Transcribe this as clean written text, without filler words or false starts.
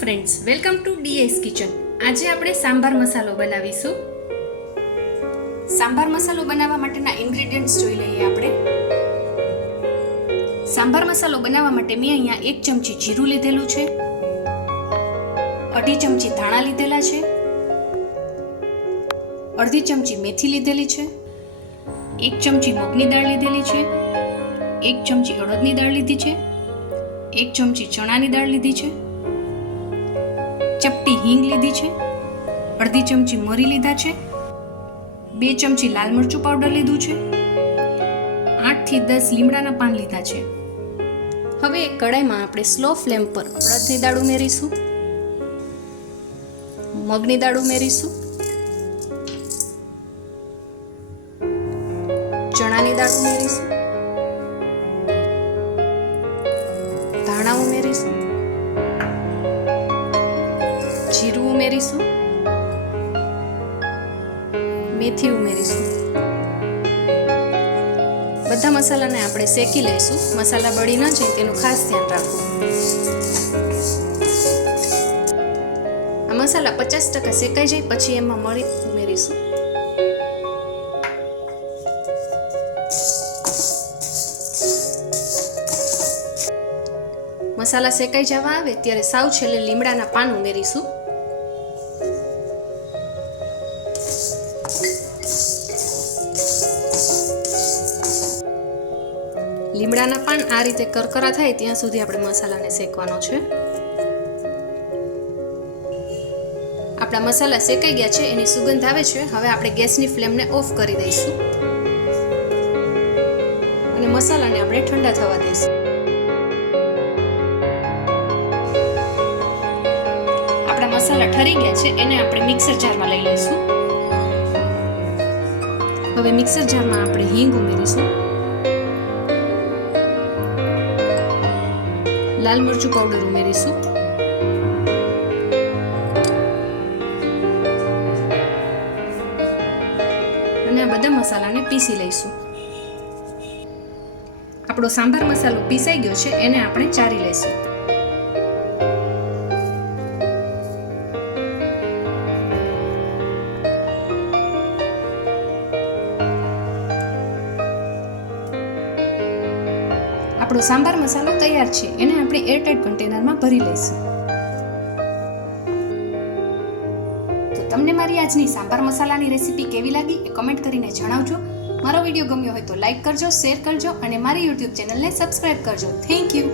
Friends, welcome to DS kitchen. આજે આપણે સાંભાર મસાલો બનાવીશું. સાંભાર મસાલો બનાવવા માટેના ઇન્ગ્રેડિયન્ટ્સ જોઈ લઈએ આપણે. સાંભાર મસાલો બનાવવા માટે મેં અહીંયા 1 ચમચી જીરું લીધેલું છે, 2.5 ચમચી ધાણા લીધેલા છે, 1/2 ચમચી મેથી લીધેલી છે, 1 ચમચી મગની દાળ લીધેલી છે, 1 ચમચી અડદની દાળ લીધી છે, 1 ચમચી ચણાની દાળ લીધી છે, ચપટી હિંગ લીધી છે, 1/2 ચમચી મરી લીધા છે, 2 ચમચી લાલ મરચું પાવડર લીધું છે, 8 થી 10 લીમડાના પાન લીધા છે. હવે એક કડાઈમાં આપણે સ્લો ફ્લેમ પર અડદની દાળ ઉમેરીશું, મગની દાળ ઉમેરીશું, ચણાની દાળ ઉમેરીશું, ધાણા ઉમેરીશું, જીરું ઉમેરીશું, મેથી ઉમેરીશું. બધા મસાલાને આપણે શેકી લઈશું. મસાલા બળી ન જાય તેનું ખાસ ધ્યાન રાખવું. આ મસાલા 50% શેકાઈ જાય પછી એમાં મરી ઉમેરીશું. મસાલા શેકાઈ જવા આવે ત્યારે સાવ છેલ્લે લીમડાના પાન ઉમેરીશું. લીમડાના પાન આ રીતે કરકરા થાય ત્યાં સુધી આપણે મસાલાને શેકવાનો છે. આપણા મસાલા શેકાઈ ગયા છે, એની સુગંધ આવે છે. હવે આપણે ગેસની ફ્લેમને ઓફ કરી દઈશું અને મસાલાને આપણે ઠંડા થવા દઈશું. આપણા મસાલા ઠરી ગયા છે, એને આપણે મિક્સર જારમાં લઈ લઈશું. હવે મિક્સર જારમાં આપણે હિંગ ઉમેરીશું, લાલ મરચું પાવડર ઉમેરીશું, અને આ બધા મસાલાને પીસી લઈશું. આપણો સાંભાર મસાલો પીસાઈ ગયો છે, એને આપણે ચારી લઈશું. આપણો સાંભાર મસાલો તૈયાર છે, એને આપણે એરટાઇટ કન્ટેનરમાં ભરી લઈશું. તો તમને મારી આજની સાંભાર મસાલાની રેસીપી કેવી લાગી એ કમેન્ટ કરીને જણાવજો. મારો વિડીયો ગમ્યો હોય તો લાઈક કરજો, શેર કરજો અને મારી યુટ્યુબ ચેનલને સબસ્ક્રાઇબ કરજો. Thank you.